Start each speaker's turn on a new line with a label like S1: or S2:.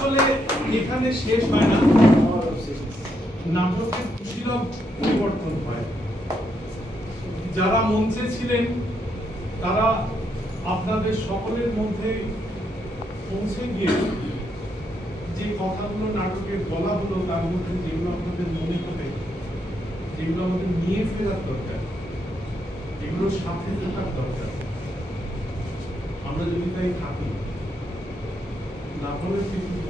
S1: আসলে এখানে শেষ হয় না। নাটকের কুশীলব পরিবর্তন হয়। যারা মঞ্চে ছিলেন, তারা আপনাদের সকলের মধ্যে পৌঁছে গিয়ে যে কথাগুলো নাটকে বলা হলো, তার মধ্যে যেগুলো আপনাদের মনে হবে, যেগুলো আমাদের নিয়ে ফেরার দরকার, যেগুলো সাথে থাকার দরকার, আমরা যদি তাই থাকি, না হলে কিন্তু